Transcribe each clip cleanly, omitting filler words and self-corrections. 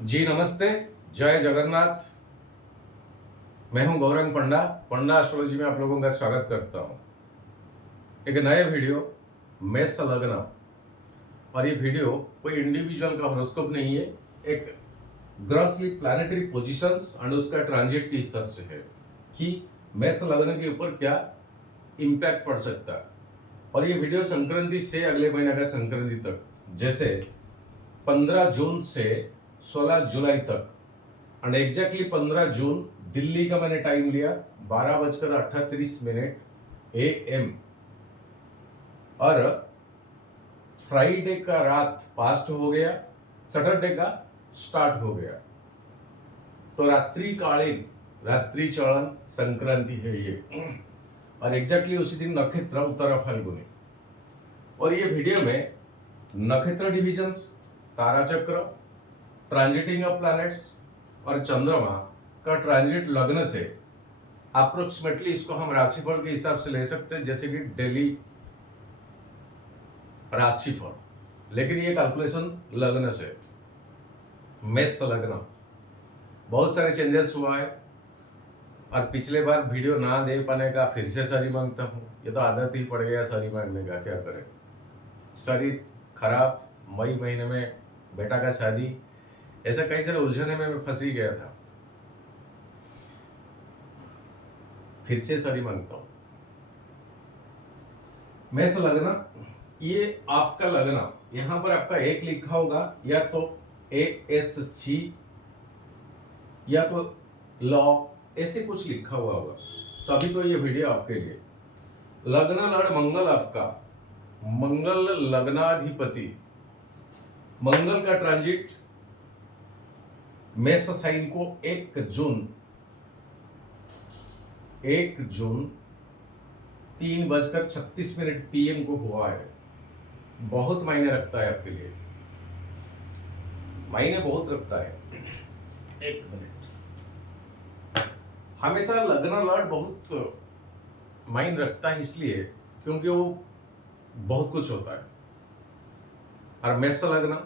जी नमस्ते। जय जगन्नाथ। मैं हूं गौरंग पंडा। पंडा एस्ट्रोलॉजी में आप लोगों का स्वागत करता हूं। एक नए वीडियो मेष लग्न। और ये वीडियो कोई इंडिविजुअल का हॉरोस्कोप नहीं है, एक ग्रॉसली प्लैनेटरी पोजीशंस एंड उसका ट्रांजिट के हिसाब से है कि मेष लग्न के ऊपर क्या इम्पैक्ट पड़ सकता है। और ये वीडियो संक्रांति से अगले महीने का संक्रांति तक, जैसे 15 जून से 16 जुलाई तक, एंड एग्जैक्टली 15 जून दिल्ली का मैंने टाइम लिया 12:38 AM, और फ्राइडे का रात पास्ट हो गया, सैटरडे का स्टार्ट हो गया। तो रात्रिकालीन रात्रि चलन संक्रांति है ये, और एग्जैक्टली उसी दिन नक्षत्र उत्तरा फाल्गुनी। और ये वीडियो में नक्षत्र डिविजन्स, तारा चक्र, ट्रांजिटिंग ऑफ प्लैनेट्स और चंद्रमा का ट्रांजिट लग्न से अप्रोक्सीमेटली इसको हम राशिफल के हिसाब से ले सकते हैं, जैसे कि डेली राशिफल, लेकिन ये कैलकुलेशन लग्न से। मेष लग्न बहुत सारे चेंजेस हुआ है, और पिछले बार वीडियो ना दे पाने का फिर से सॉरी मांगता हूँ। ये तो आदत ही पड़ गया सॉरी मांगने का, क्या करें। शरीर खराब, मई महीने में बेटा का शादी, ऐसा कई सारे उलझने में मैं फंसी गया था। फिर से सॉरी मांगता हूं। मेष लग्न, ये आपका लग्न, यहां पर आपका एक लिखा होगा, या तो ASC या तो लॉ, ऐसे कुछ लिखा हुआ होगा, तभी तो ये वीडियो आपके लिए। लग्न लड़ मंगल, आपका मंगल लग्नाधिपति, मंगल का ट्रांजिट मेष साइन को 1 जून 3:36 PM को हुआ है। बहुत मायने रखता है आपके लिए, मायने बहुत रखता है। एक मिनट। हमेशा लग्न लड़ बहुत मायने रखता है, इसलिए क्योंकि वो बहुत कुछ होता है। और मेष लग्न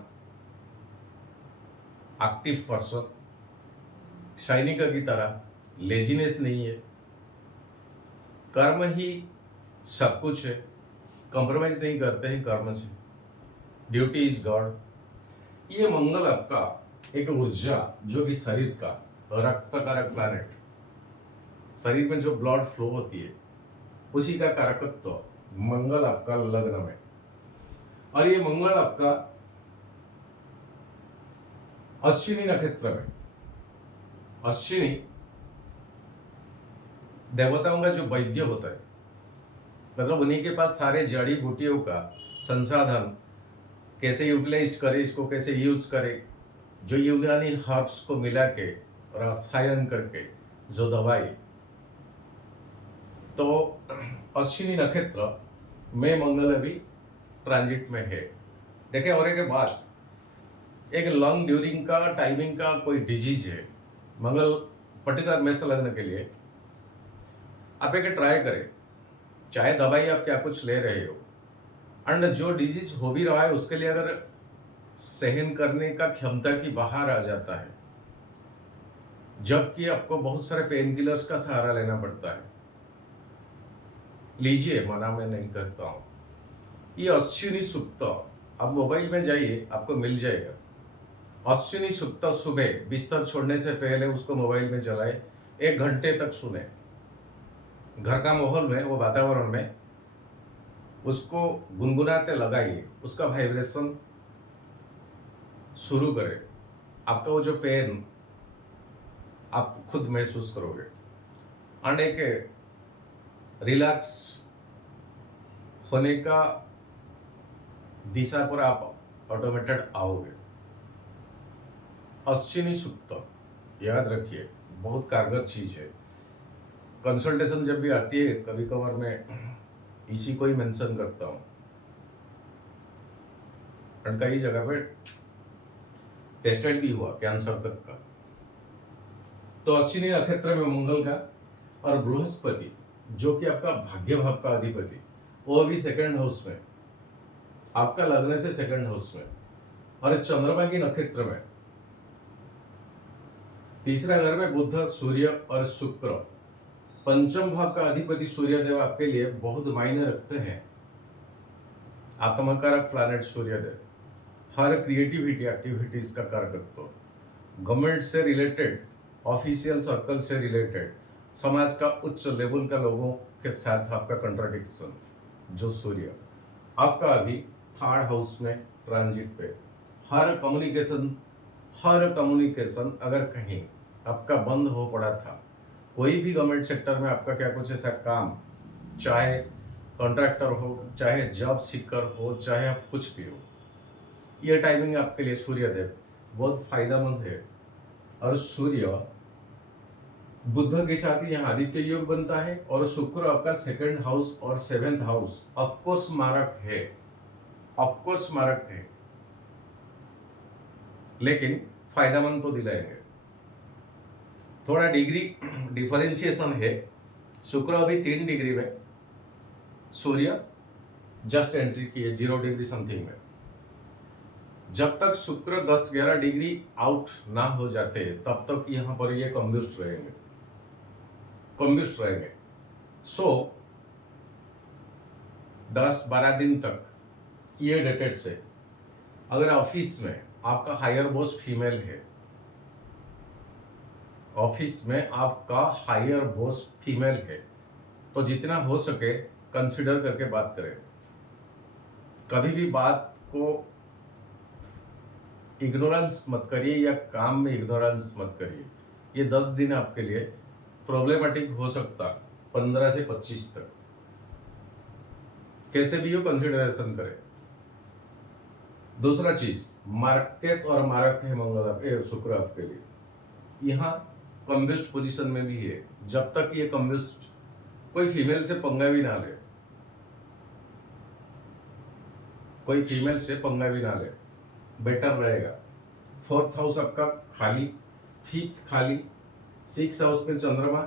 एक्टिव पर्सन, सैनिक की तरह लेजीनेस नहीं है, कर्म ही सब कुछ है, कॉम्प्रोमाइज नहीं करते हैं कर्म से, ड्यूटी इज गॉड। ये मंगल आपका एक ऊर्जा, जो कि शरीर का रक्त कारक प्लैनेट, शरीर में जो ब्लड फ्लो होती है उसी का कारकत्व मंगल आपका लग्न में। और ये मंगल आपका अश्विनी नक्षत्र में, अश्विनी देवताओं का जो वैद्य होता है, मतलब उन्हीं के पास सारे जड़ी बूटियों का संसाधन, कैसे यूटिलाइज करे, इसको कैसे यूज करे, जो यूनानी हर्ब्स को मिला के रसायन करके जो दवाई। तो अश्विनी नक्षत्र में मंगल अभी ट्रांजिट में है। देखें, और एक बात, एक लॉन्ग ड्यूरिंग का टाइमिंग का कोई डिजीज है मंगल पर्टिकुलर मेष लग्न के लिए, आप एक ट्राई करें, चाहे दवाई आप क्या कुछ ले रहे हो, एंड जो डिजीज हो भी रहा है उसके लिए अगर सहन करने का क्षमता की बाहर आ जाता है, जबकि आपको बहुत सारे पेन किलर्स का सहारा लेना पड़ता है, लीजिए, मना मैं नहीं करता हूं। ये अश्विनी सुक्त, आप मोबाइल में जाइए, आपको मिल जाएगा। अश्विनी सुक्त सुबह बिस्तर छोड़ने से पहले उसको मोबाइल में चलाए, 1 घंटे तक सुने, घर का माहौल में, वो वातावरण में उसको गुनगुनाते लगाइए, उसका वाइब्रेशन शुरू करें। आपका वो जो पेन आप खुद महसूस करोगे, एंड एक रिलैक्स होने का दिशा पर आप ऑटोमेटेड आओगे। अश्विनी सुक्त याद रखिए, बहुत कारगर चीज है। कंसल्टेशन जब भी आती है, कभी कभार मैं इसी को ही मेंशन करता हूं, और कई जगह पे टेस्टेड भी हुआ कैंसर तक का। तो अश्विनी नक्षत्र में मंगल का, और बृहस्पति जो कि आपका भाग्य भाव का अधिपति, वो भी 2nd हाउस में, आपका लग्न से 2nd हाउस में, और चंद्रमा की नक्षत्र में। तीसरा घर में बुध, सूर्य और शुक्र। पंचम भाव का अधिपति सूर्यदेव आपके लिए बहुत मायने रखते हैं। आत्मकारक प्लैनेट सूर्यदेव हर क्रिएटिविटी एक्टिविटीज का कारकत्व, गवर्नमेंट से रिलेटेड, ऑफिशियल सर्कल से रिलेटेड, समाज का उच्च लेवल का लोगों के साथ आपका कंट्राडिक्शन, जो सूर्य आपका अभी थर्ड हाउस में ट्रांजिट पे, हर कम्युनिकेशन अगर कहीं आपका बंद हो पड़ा था, कोई भी गवर्नमेंट सेक्टर में आपका क्या कुछ ऐसा काम, चाहे कॉन्ट्रैक्टर हो, चाहे जॉब सीकर हो, चाहे आप कुछ भी हो, ये टाइमिंग आपके लिए सूर्यदेव बहुत फायदेमंद है। और सूर्य बुध के साथ ही यहाँ आदित्य योग बनता है और शुक्र आपका सेकंड हाउस और सेवेंथ हाउस ऑफकोर्स मारक है, ऑफकोर्स मारक है, लेकिन फायदेमंद तो दिलाएंगे। थोड़ा डिग्री डिफरेंशिएशन है। शुक्र अभी 3 डिग्री में, सूर्य जस्ट एंट्री किए 0 डिग्री समथिंग में। जब तक शुक्र 10-11 डिग्री आउट ना हो जाते तब तक यहाँ पर ये कम्ब्यूस्ट रहेंगे। सो 10-12 दिन तक ये डेटेड से अगर ऑफिस में आपका हायर बॉस फीमेल है, ऑफिस में आपका हायर बॉस फीमेल है, तो जितना हो सके कंसिडर करके बात करें। कभी भी बात को इग्नोरेंस मत करिए या काम में इग्नोरेंस मत करिए। ये 10 दिन आपके लिए प्रॉब्लमेटिक हो सकता, 15 से 25 तक। कैसे भी हो कंसिडरेशन करें। दूसरा चीज, मार्केस और मारक है मंगल शुक्र आपके लिए, यहाँ कम्बिस्ट पोजीशन में भी है। जब तक ये कम्बिस्ट कोई फीमेल से पंगा भी ना ले, कोई फीमेल से पंगा भी ना ले, बेटर रहेगा। 4th हाउस आपका खाली, 5th खाली, 6th हाउस में चंद्रमा,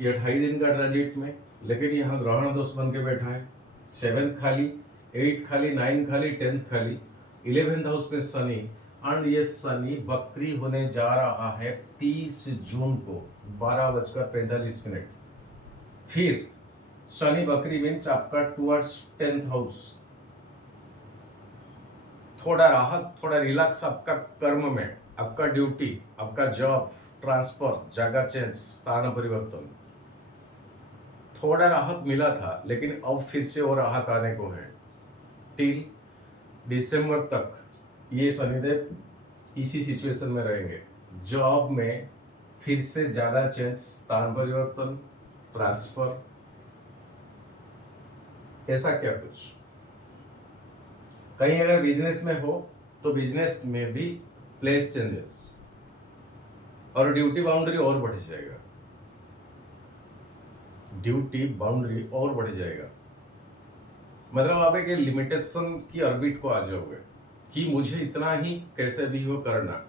ये 2.5 दिन का ट्रांजिट में, लेकिन यहाँ ग्रहण दोष बन के बैठा है। 7th खाली, 8th खाली, 9th खाली, 10th खाली, 11th हाउस में शनि, एंड ये शनि बकरी होने जा रहा है 30 जून को 12:45। फिर शनि बकरी मीन्स आपका टुवर्ड्स 10th हाउस। थोड़ा राहत, थोड़ा रिलैक्स आपका कर्म में, आपका ड्यूटी, आपका जॉब ट्रांसफर, जगह चेंज, स्थान परिवर्तन, थोड़ा राहत मिला था, लेकिन अब फिर से वो राहत आने को है। टिल दिसंबर तक ये शनिदेव इसी सिचुएशन में रहेंगे। जॉब में फिर से ज्यादा चेंज, स्थान परिवर्तन, ट्रांसफर, ऐसा क्या कुछ। कहीं अगर बिजनेस में हो तो बिजनेस में भी प्लेस चेंजेस और ड्यूटी बाउंड्री और बढ़ जाएगा, ड्यूटी बाउंड्री और बढ़ जाएगा। मतलब आप एक लिमिटेशन की ऑर्बिट को आ जाओगे कि मुझे इतना ही कैसे भी हो करना,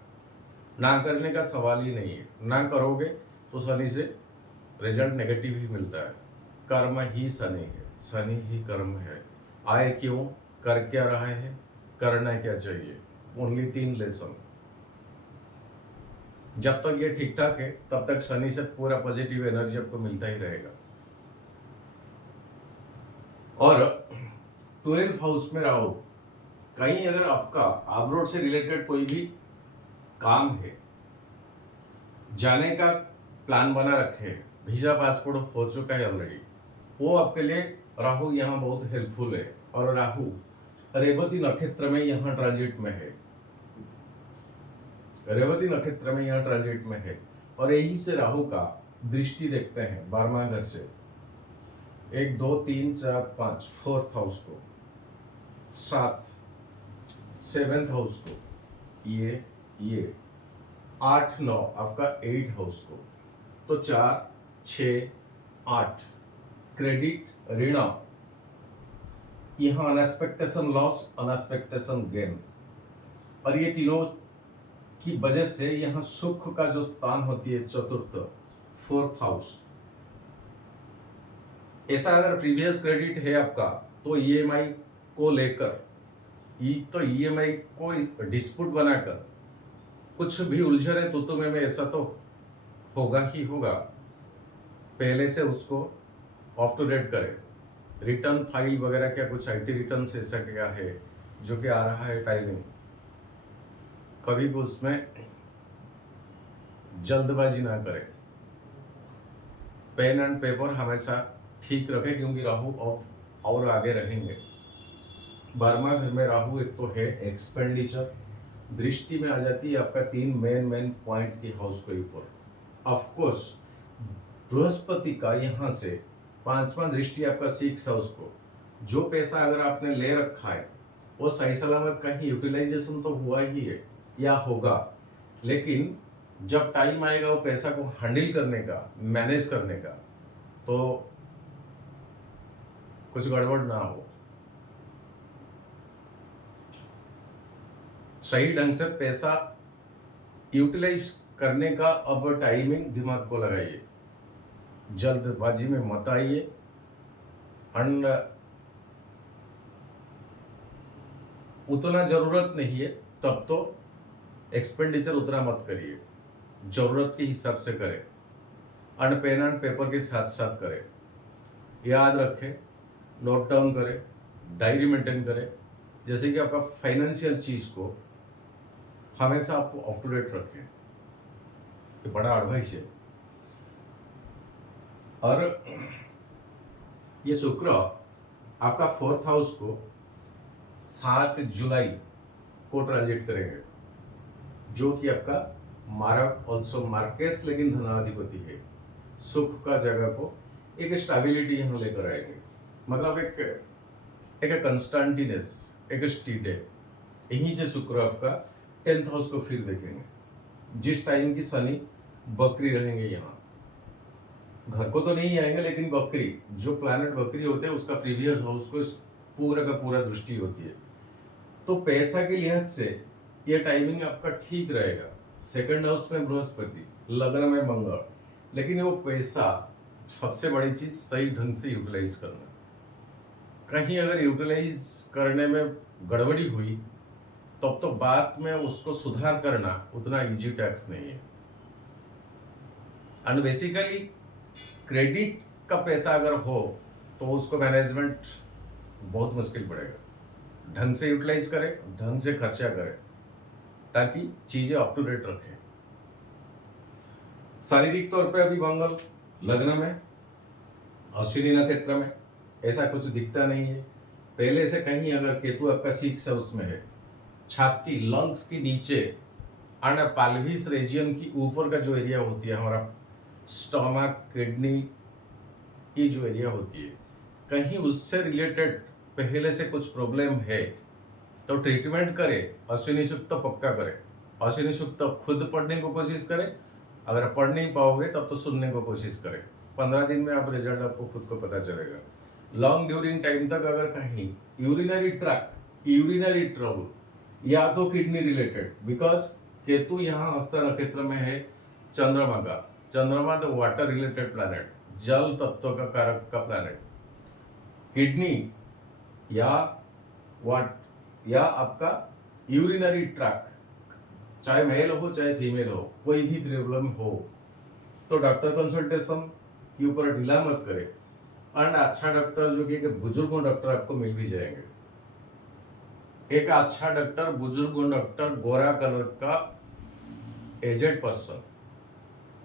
ना करने का सवाल ही नहीं है। ना करोगे तो शनि से रिजल्ट नेगेटिव ही मिलता है। कर्म ही शनि है, शनि ही कर्म है। आए क्यों, कर क्या रहा है, करना क्या चाहिए, ओनली 3 लेसन। जब तक ये ठीक ठाक है तब तक शनि से पूरा पॉजिटिव एनर्जी आपको मिलता ही रहेगा। और 12th हाउस में राहु, कहीं अगर आपका अब्रॉड से रिलेटेड कोई भी काम है, जाने का प्लान बना रखे, वीजा पासपोर्ट हो चुका है ऑलरेडी, वो आपके लिए राहु यहाँ बहुत हेल्पफुल है। और राहु रेवती नक्षत्र में यहाँ ट्रांजिट में है, रेवती नक्षत्र में यहाँ ट्रांजिट में है। और यही से राहु का दृष्टि देखते हैं 12वां घर से, 1 2 3 4 5 4th हाउस को, 7 7th हाउस को, ये 8 9 आपका 8th हाउस को। तो 4 6 8 क्रेडिट, ऋण, यहाँ अनएक्सपेक्टेशन लॉस, अनएक्सपेक्टेशन गेन। और ये तीनों की वजह से यहाँ सुख का जो स्थान होती है 4th हाउस। ऐसा अगर प्रीवियस क्रेडिट है आपका तो ईएमआई को लेकर, तो ईएमआई को डिस्प्यूट बनाकर कुछ भी उलझन है तो तुम्हें में, ऐसा तो होगा ही होगा, पहले से उसको अप टू डेट करें। रिटर्न फाइल वगैरह क्या कुछ आईटी रिटर्न से ऐसा क्या है जो कि आ रहा है टाइमिंग, कभी भी उसमें जल्दबाजी ना करें। पेन एंड पेपर हमेशा ठीक रखें, क्योंकि राहु और आगे रहेंगे। 12वां घर में राहु एक तो है एक्सपेंडिचर, दृष्टि में आ जाती है आपका 3 मेन पॉइंट की हाउस के ऊपर। ऑफ कोर्स बृहस्पति का यहाँ से 5वां दृष्टि आपका 6 हाउस को, जो पैसा अगर आपने ले रखा है वो सही सलामत कहीं यूटिलाइजेशन तो हुआ ही है या होगा, लेकिन जब टाइम आएगा वो पैसा को हैंडल करने का, मैनेज करने का, तो कुछ गड़बड़ ना हो। सही ढंग से पैसा यूटिलाइज करने का अब टाइमिंग दिमाग को लगाइए, जल्दबाजी में मत आइए। एंड उतना जरूरत नहीं है तब तो एक्सपेंडिचर उतना मत करिए, जरूरत के हिसाब से करें। एंड पेन एंड पेपर के साथ साथ करें, याद रखें, नोट डाउन करें, डायरी मेंटेन करें, जैसे कि आपका फाइनेंशियल चीज को हमेशा आपको अप टू डेट रखें। ये बड़ा एडवाइस है। और ये शुक्र आपका 4th हाउस को 7 जुलाई को ट्रांजिट करेंगे, जो कि आपका मारक ऑल्सो मार्केस, लेकिन धनाधिपति है। सुख का जगह को एक स्टेबिलिटी यहाँ लेकर आएंगे, मतलब एक कंस्टेंटिनेस, एक स्टीड है। यहीं से शुक्र आपका 10th हाउस को फिर देखेंगे, जिस टाइम की शनि बकरी रहेंगे यहाँ। घर को तो नहीं आएंगे, लेकिन बकरी, जो प्लैनेट बकरी होते हैं उसका प्रीवियस हाउस को पूरा का पूरा दृष्टि होती है। तो पैसा के लिहाज से ये टाइमिंग आपका ठीक रहेगा। 2nd हाउस में बृहस्पति, लग्न में मंगल, लेकिन वो पैसा, सबसे बड़ी चीज सही ढंग से यूटिलाइज करना। कहीं अगर यूटिलाइज करने में गड़बड़ी हुई तब तो बाद में उसको सुधार करना उतना इजी टैक्स नहीं है। एंड बेसिकली क्रेडिट का पैसा अगर हो तो उसको मैनेजमेंट बहुत मुश्किल पड़ेगा। ढंग से यूटिलाइज करें, ढंग से खर्चा करें, ताकि चीजें अप टू डेट रखें। शारीरिक तौर पे अभी मंगल लग्न में, अश्विनी नक्षत्र में, ऐसा कुछ दिखता नहीं है। पहले से कहीं अगर केतु आपका 6 हाउस में है, छाती, लंग्स के नीचे एंड पाल्विस रीजन की ऊपर का जो एरिया होती है, हमारा स्टमक, किडनी, ये जो एरिया होती है, कहीं उससे रिलेटेड पहले से कुछ प्रॉब्लम है तो ट्रीटमेंट करें। अश्विनी सूक्त पक्का करें, अश्विनी सूक्त खुद पढ़ने को कोशिश करें। अगर पढ़ नहीं पाओगे तब तो सुनने को कोशिश करें। 15 दिन में आप रिजल्ट आपको खुद को पता चलेगा। लॉन्ग ड्यूरिंग टाइम तक अगर कहीं यूरिनरी ट्रैक, यूरिनरी ट्रबल, या तो किडनी रिलेटेड, बिकॉज केतु यहाँ हस्ता नक्षत्र में है चंद्रमा का। चंद्रमा तो वाटर रिलेटेड प्लैनेट, जल तत्व का कारक का प्लैनेट। किडनी या आपका यूरिनरी ट्रैक, चाहे मेल हो चाहे फीमेल हो, कोई भी प्रॉब्लम हो तो डॉक्टर कंसल्टेशन के ऊपर ढीला मत करें। एंड अच्छा डॉक्टर, जो कि एक बुजुर्ग डॉक्टर आपको मिल भी जाएंगे। एक अच्छा डॉक्टर, बुजुर्ग डॉक्टर, गोरा कलर का एजेड पर्सन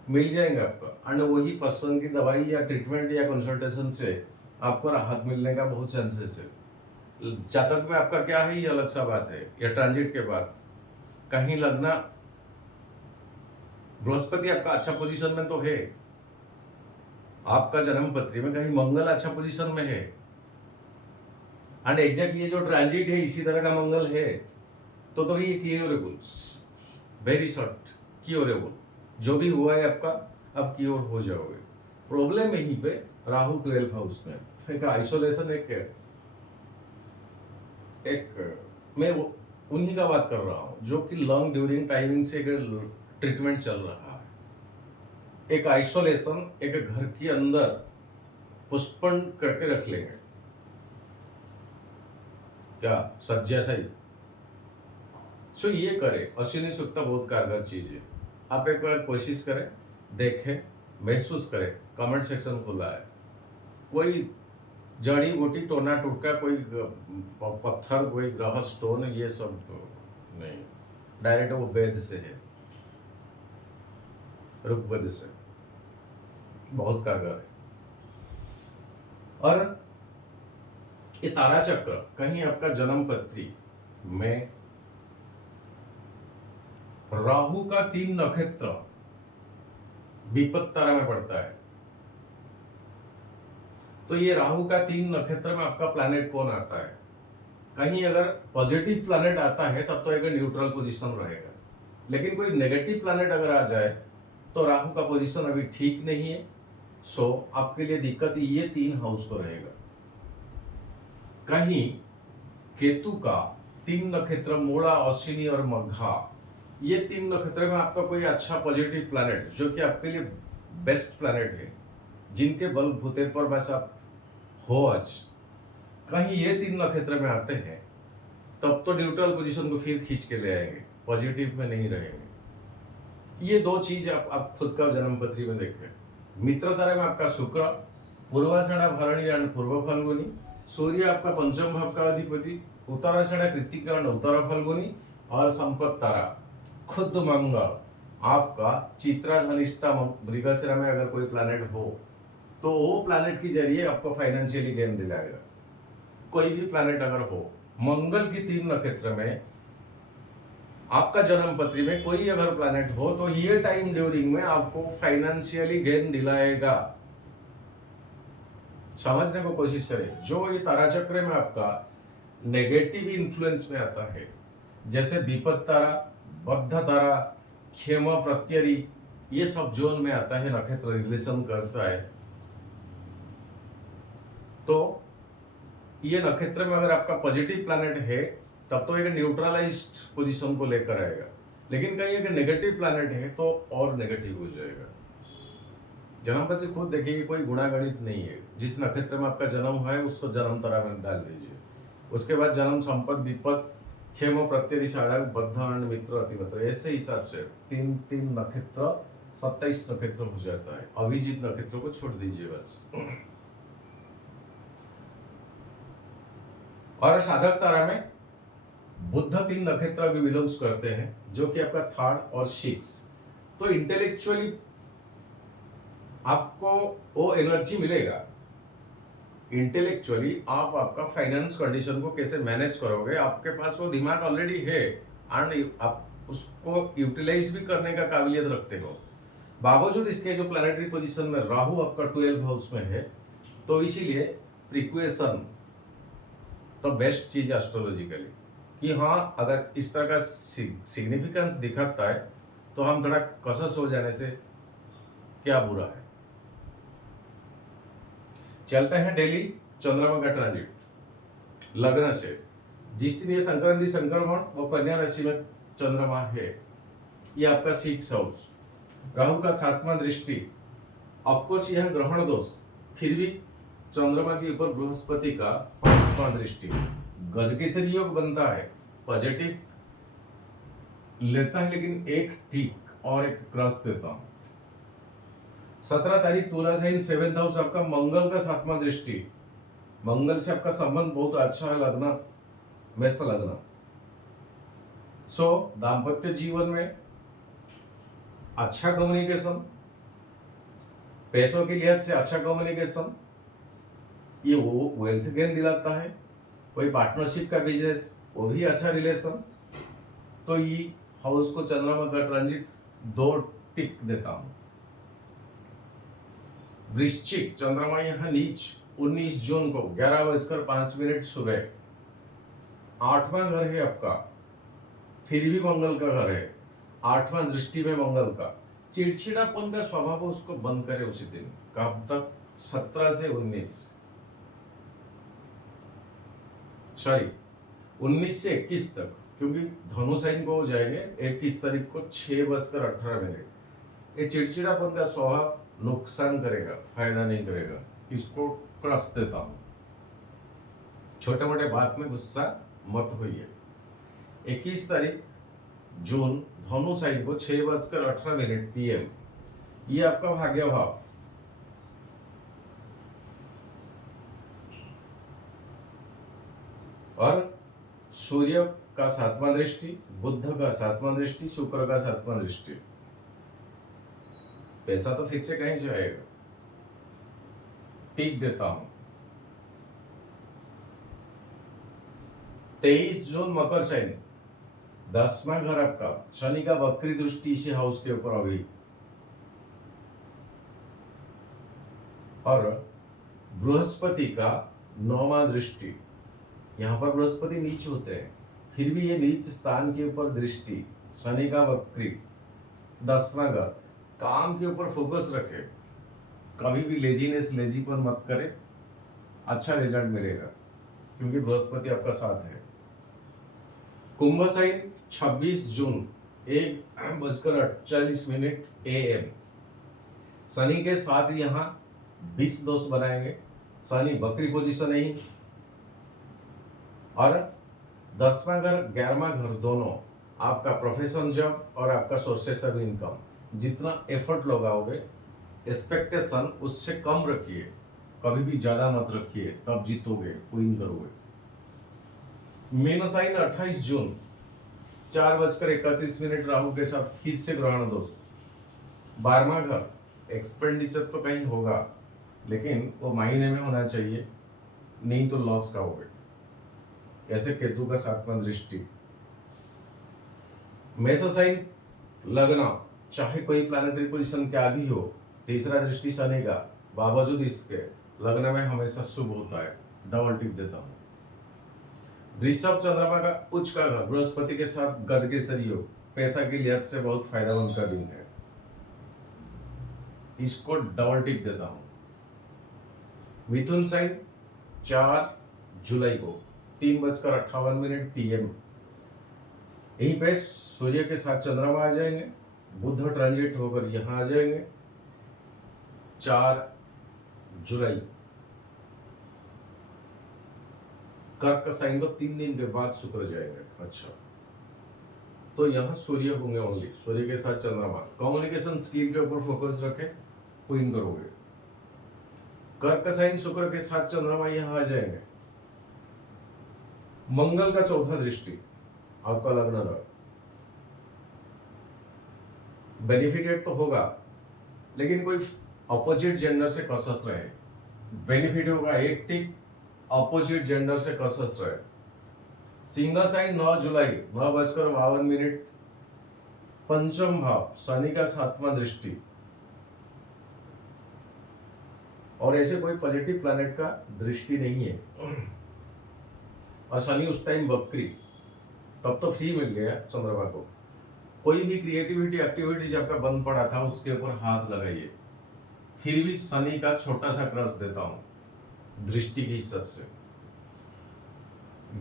मिल जाएंगे आपका। एंड वही पर्सन की दवाई या ट्रीटमेंट या कंसल्टेशन से आपको राहत मिलने का बहुत चांसेस है। जातक में आपका क्या है ये अलग सा बात है। या ट्रांजिट के बाद कहीं लगना, बृहस्पति आपका अच्छा पोजीशन में तो है, आपका जन्म पत्री में कहीं मंगल अच्छा पोजीशन में है, एंड एग्जैक्ट ये जो ट्रांजिट है इसी तरह का मंगल है, तो ये क्योरेबल, वेरी शॉर्ट क्योरेबल। जो भी हुआ है आपका, अब क्योर हो जाओगे। प्रॉब्लम यहीं पे राहु 12 हाउस में, एक आइसोलेशन, एक मैं उन्हीं का बात कर रहा हूं जो कि लॉन्ग ड्यूरिंग टाइमिंग से ट्रीटमेंट चल रहा है। एक आइसोलेशन, एक घर के अंदर पुष्पन करके रख लेंगे, क्या सज्जा सही। सो ये करें, अश्विनी सूक्त बहुत कारगर चीज है। आप एक बार कोशिश करें, देखें, महसूस करें। कमेंट सेक्शन खुला है। कोई जड़ी बूटी टोना टुटका, कोई पत्थर, कोई ग्रह स्टोन, ये सब तो नहीं, डायरेक्ट वो वेद से है, ऋग्वेद से, बहुत कारगर है। और ये तारा चक्र कहीं आपका जन्म पत्री में राहु का 3 नक्षत्र विपत तारा में पड़ता है, तो ये राहु का 3 नक्षत्र में आपका प्लैनेट कौन आता है? कहीं अगर पॉजिटिव प्लैनेट आता है तब तो एक न्यूट्रल पोजीशन रहेगा, लेकिन कोई नेगेटिव प्लैनेट अगर आ जाए तो राहु का पोजीशन अभी ठीक नहीं है। सो आपके लिए दिक्कत ये 3 हाउस को रहेगा। कहीं केतु का 3 नक्षत्र मूला, अश्विनी और मघा, ये 3 नक्षत्र में आपका कोई अच्छा पॉजिटिव प्लैनेट जो कि आपके लिए बेस्ट प्लैनेट है, जिनके बल भूते पर बस आप हो आज, कहीं ये 3 नक्षत्र में आते हैं तब तो न्यूट्रल पोजीशन को फिर खींच के ले आएंगे, पॉजिटिव में नहीं रहेंगे। ये 2 चीज आप खुद का जन्म पत्री में देखें। मित्र तारा में आपका शुक्र, पूर्वाषाढ़ा भरणी एंड पूर्व फाल्गुनी, सूर्य आपका पंचम भाव का अधिपति, उत्तराषाढ़ा कृत्तिका एंड उत्तर फाल्गुनी, और संपत तारा खुद मंगल आपका चित्रा धनिष्ठा मृगशिरा में अगर कोई प्लैनेट हो तो वो प्लैनेट के जरिए आपको फाइनेंशियली गेन दिलाएगा। कोई भी प्लैनेट अगर हो, मंगल की 3 नक्षत्र में आपका जन्म पत्री में कोई अगर प्लैनेट हो तो ये टाइम ड्यूरिंग में आपको फाइनेंशियली गेन दिलाएगा। समझने को कोशिश करें। जो ये तारा चक्र में आपका नेगेटिव इन्फ्लुएंस में आता है, जैसे विपत तारा, बद्ध तारा, खेम प्रत्यरी, ये सब जोन में आता है, नक्षत्र रिलेशन करता है, तो ये नक्षत्र में अगर आपका पॉजिटिव प्लैनेट है तब तो एक न्यूट्रलाइज्ड पोजीशन को लेकर आएगा, लेकिन कहीं अगर नेगेटिव प्लैनेट है तो और नेगेटिव हो जाएगा। जन्म पत्री खुद देखिए, कोई गुणागणित नहीं है। जिस नक्षत्र में आपका जन्म हुआ है उसको जन्म तारा में डाल दीजिए, उसके बाद जन्म, संपत, विपत, खेम प्रत्यरी, साधक, बद्ध एंड मित्र, अतिमित्र, ऐसे हिसाब से 3 नक्षत्र 27 नक्षत्र हो जाता है। अभिजीत नक्षत्र को छोड़ दीजिए बस। और साधक तारा में बुध 3 नक्षत्र भी बिलोंग्स करते हैं, जो कि आपका 3rd और 6। तो इंटेलेक्चुअली आपको वो एनर्जी मिलेगा। इंटेलेक्चुअली आप आपका फाइनेंस कंडीशन को कैसे मैनेज करोगे, आपके पास वो दिमाग ऑलरेडी है एंड आप उसको यूटिलाइज भी करने का काबिलियत रखते हो। बावजूद इसके जो प्लैनेटरी पोजीशन में राहु आपका 12 हाउस में है, तो इसीलिए प्रिक्वेशन तो बेस्ट चीज एस्ट्रोलॉजिकली कि हाँ, अगर इस तरह का सिग्निफिकेंस दिखाता है तो हम थोड़ा कसस हो जाने से क्या बुरा है। चलते हैं डेली चंद्रमा का ट्रांजिट लग्न से। जिस दिन ये संक्रांति संक्रमण वो कन्या राशि में चंद्रमा है, ये आपका 6 हाउस, राहु का 7वां दृष्टि, ऑफकोर्स यह ग्रहण दोष, फिर भी चंद्रमा के ऊपर बृहस्पति का 5वां दृष्टि, गजकेसरी योग बनता है, पॉजिटिव लेता है लेकिन एक ठीक और एक क्रॉस देता हूं। 17 तारीख तुला साइन 7th हाउस आपका मंगल का 7वां दृष्टि, मंगल से आपका संबंध बहुत अच्छा है, लग्न मेष लग्न। सो दाम्पत्य जीवन में अच्छा कम्युनिकेशन, पैसों के लिहाज से अच्छा कम्युनिकेशन, ये वो वेल्थ गेन दिलाता है। कोई पार्टनरशिप का बिजनेस, वो भी अच्छा रिलेशन। तो ये हाउस को चंद्रमा का ट्रांजिट 2 टिक देता हूं। वृश्चिक चंद्रमा यहां नीच 19 जून को 11:05 सुबह, 8वां घर है आपका, फिर भी मंगल का घर है, 8वां दृष्टि में मंगल का। चिड़चिड़ापन का स्वभाव उसको बंद करे उसी दिन। कब तक? 17 से 19, सॉरी 19 से 21 तक, क्योंकि धनु साइन को हो जाएंगे 21 तारीख को 6:18। ये चिड़चिड़ापन का स्वभाव नुकसान करेगा, फायदा नहीं करेगा, इसको क्रॉस देता हूं। छोटे मोटे बात में गुस्सा मत होइए। 21 तारीख जून धनु साइन को 6:18 PM ये आपका भाग्य भाव। और सूर्य का 7वां दृष्टि, बुध का 7वां दृष्टि, शुक्र का 7वां दृष्टि। पैसा तो फिर से कहीं जाएगा। टिक देता हूं। 23 जून मकर शनि, 10वां घर आपका, शनि का वक्री दृष्टि इसी हाउस के ऊपर अभी। और बृहस्पति का 9वां दृष्टि। यहां पर बृहस्पति नीच होते हैं, फिर भी ये नीच स्थान के ऊपर दृष्टि, शनि का वक्री, 10वां घर। काम के ऊपर फोकस रखे, कभी भी लेजीपन मत करे, अच्छा रिजल्ट मिलेगा क्योंकि बृहस्पति आपका साथ है। कुंभ साइन 26 जून 1:48 AM, शनि के साथ यहाँ 20 दोष बनाएंगे। शनि वक्री पोजीशन नहीं, और 10वां घर 11वां घर दोनों आपका प्रोफेशन जॉब और आपका सोर्सेस ऑफ इनकम, जितना एफर्ट लगाओगे एक्सपेक्टेशन उससे कम रखिए, कभी भी ज्यादा मत रखिए, तब जीतोगे, विन करोगे। मीन साइन 28 जून 4:31 राहु के साथ फिर से ग्रहण दोष। 12वां घर, एक्सपेंडिचर तो कहीं होगा लेकिन वो महीने में होना चाहिए, नहीं तो लॉस खाओगे। कैसे? केतु का 7वां दृष्टि। मेष साइन लग्न, चाहे कोई प्लैनेटरी पोजीशन क्या भी हो, तीसरा दृष्टि शनि का, बावजूद इसके लग्न में हमेशा शुभ होता है। डबल टिक देता हूं। वृषभ चंद्रमा का उच्च का घर, बृहस्पति के साथ गजकेसरी योग, पैसा की लिहाज से बहुत फायदेमंद का दिन है, इसको डबल टिक देता हूं। मिथुन साइन 4 जुलाई को 3:58 PM, यहीं पे सूर्य के साथ चंद्रमा आ जाएंगे, बुध ट्रांजिट होकर यहां आ जाएंगे 4 जुलाई। कर्क साइन को 3 दिन के बाद शुक्र जाएंगे। अच्छा, तो यहां सूर्य होंगे ओनली, सूर्य के साथ चंद्रमा। कम्युनिकेशन स्किल के ऊपर फोकस रखें, विन करोगे। कर्क साइन शुक्र के साथ चंद्रमा यहां आ जाएंगे। मंगल का 4था दृष्टि आपका लग्न का, बेनिफिटेड तो होगा लेकिन कोई अपोजिट जेंडर से कसस रहे, बेनिफिट होगा एक टिक, अपोजिट जेंडर से कसस रहे। सिंगल साइन 9 जुलाई 9:52, पंचम भाव, शनि का 7वां दृष्टि, और ऐसे कोई पॉजिटिव प्लैनेट का दृष्टि नहीं है, और शनि उस टाइम वक्री, तब तो फ्री मिल गया चंद्रमा को। कोई भी क्रिएटिविटी एक्टिविटीज आपका बंद पड़ा था उसके ऊपर हाथ लगाइए। फिर भी शनि का छोटा सा क्रॉस देता हूं दृष्टि के हिसाब से।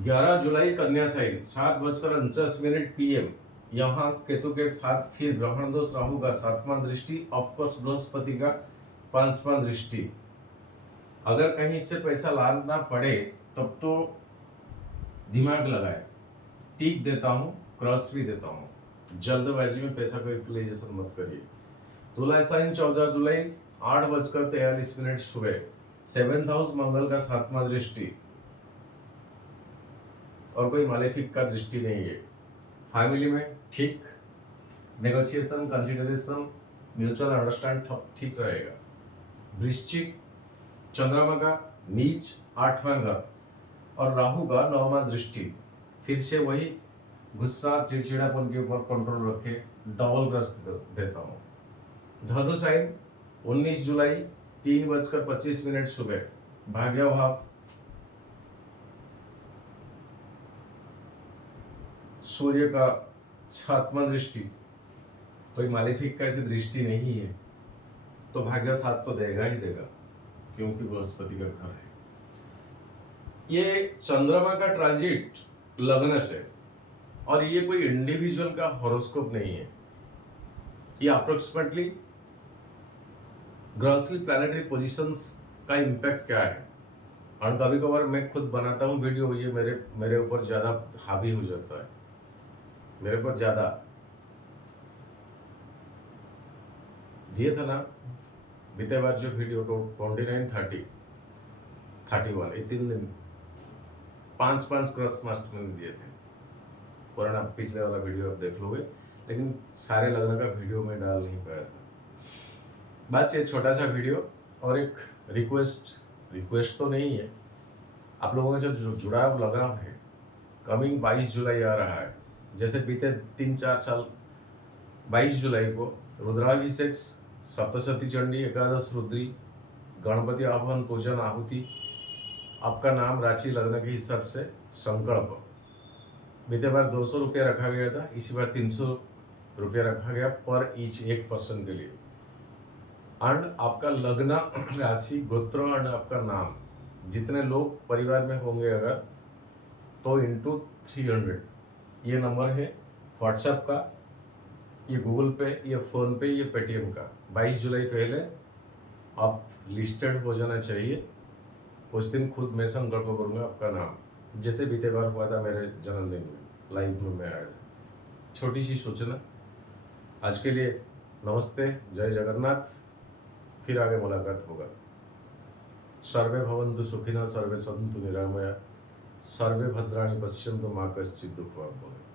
11 जुलाई कन्या साइन 7:49 PM, यहां केतु के साथ फिर ग्रहण दोष, राहु का 7वां दृष्टि, ऑफकोर्स बृहस्पति का 5वां दृष्टि। अगर कहीं से पैसा लाना पड़े तब तो दिमाग लगाए, टिक देता हूं, क्रॉस भी देता हूं। जल्दबाजी में पैसा को यूटिलाइजेशन मत करिए। तुला साइन 14 जुलाई 8:43 सुबह, 7th हाउस मंगल का 7वां दृष्टि, और कोई मालेफिक का दृष्टि नहीं है। फैमिली में ठीक, नेगोशिएशन, कंसिडरेशन, म्यूचुअल अंडरस्टैंड ठीक रहेगा। वृश्चिक चंद्रमा का नीच 8वां घर, और राहु का 9वां दृष्टि, फिर से वही गुस्सा चिड़चिड़ापन के ऊपर कंट्रोल रखे, डबल ग्रस्त देता हूं। धनु साइन 19 जुलाई 3:25 सुबह, भाग्य भाव, सूर्य का 7वां दृष्टि, कोई मालेफिक का ऐसी दृष्टि नहीं है, तो भाग्य साथ तो देगा ही देगा क्योंकि बृहस्पति का घर है। ये चंद्रमा का ट्रांजिट लग्न से, और ये कोई इंडिविजुअल का हॉरोस्कोप नहीं है, ये अप्रोक्सीमेटली ग्रॉसली प्लैनेटरी पोजीशंस का इम्पैक्ट क्या है। और कभी कभार मैं खुद बनाता हूँ वीडियो, ये मेरे ऊपर ज़्यादा हावी हो जाता है, मेरे पर ज़्यादा। दिए थे ना बीते बार जो वीडियो 29, 30, 31, ये 3 दिन 5 क्रॉस मास्ट मैंने दिए थे। पुराना पिछले वाला वीडियो आप देख लोगे, लेकिन सारे लग्न का वीडियो में डाल नहीं पाया था। बस ये छोटा सा वीडियो और एक रिक्वेस्ट तो नहीं है, आप लोगों से जो जुड़ाव लगाव है। कमिंग 22 जुलाई आ रहा है, जैसे बीते 3-4 साल 22 जुलाई को रुद्राभिषेक, सप्तशती चंडी, एकादश रुद्री, गणपति आह्वान, पूजन, आहुति, आपका नाम, राशि, लग्न के हिसाब से संकल्प। बीते बार 200 रुपया रखा गया था, इसी बार 300 रुपया रखा गया पर ईच एक पर्सन के लिए। एंड आपका लग्न, राशि, गोत्र एंड आपका नाम, जितने लोग परिवार में होंगे अगर, तो इंटू 300 ये नंबर है व्हाट्सएप का, ये गूगल पे, ये फ़ोन पे, ये पेटीएम का। 22 जुलाई पहले आप लिस्टेड हो जाना चाहिए। उस दिन खुद मैं संकल्प करूँगा आपका नाम, जैसे बीते बार हुआ था मेरे जन्मदिन में, लाइव में मैं आया था। छोटी सी सूचना। आज के लिए नमस्ते, जय जगन्नाथ। फिर आगे मुलाकात होगा। सर्वे भवन्तु सुखिनः, सर्वे सन्तु निरामया, सर्वे भद्राणि पश्यन्तु मा कश्चित् दुःखभाग् भवेत्।